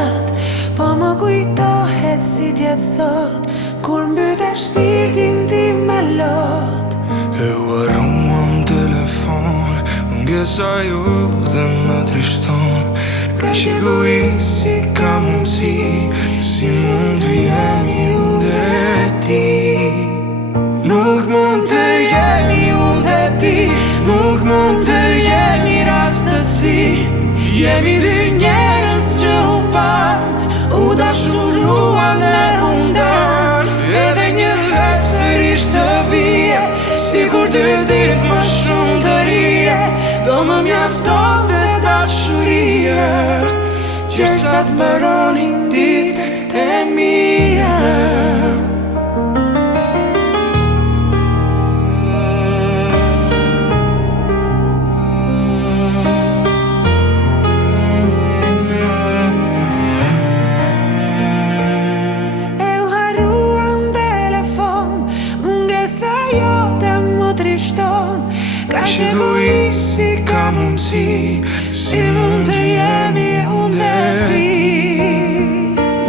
gjatë, po më kujtohet si tjetë sot, kur mbyte shpirtin ti me lot. E uaruam telefon, mungesa jote më trishton. Ka që egoist si ka mundësi, si mund të jemi unë dhe ti. Nuk mund të jemi unë dhe ti, nuk mund të jemi rastësi. Jemi dy njerëz që u pan, u dashuruan dhe u ndan. Edhe një herë sërish të vije, sikur dy ditë më shumë të rije, do më mjafton dhe dashurie, gjersa të mbaronin ditët e mia. Ka që egoist si ka mundësi, si mund të jemi unë dhe ti.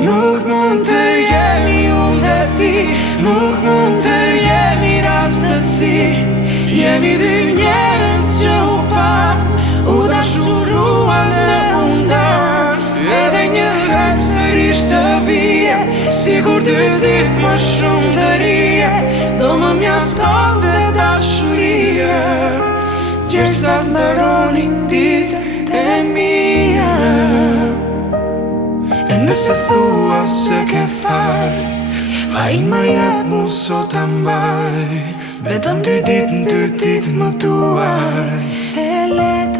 Nuk mund të jemi unë dhe ti, nuk mund të jemi rastësi. Jemi dy njerëz që u pan, u dashuruan dhe u ndan. Edhe një herë sërish të vije, sikur dy ditë më shumë të rije, do më mjafton dhe dashurie, gjersa të mbaronin ditët e mia. E nëse thua se ke faj, fajin ma jep mu sot ta mbaj. Vetëm dy ditë më tuaj. E let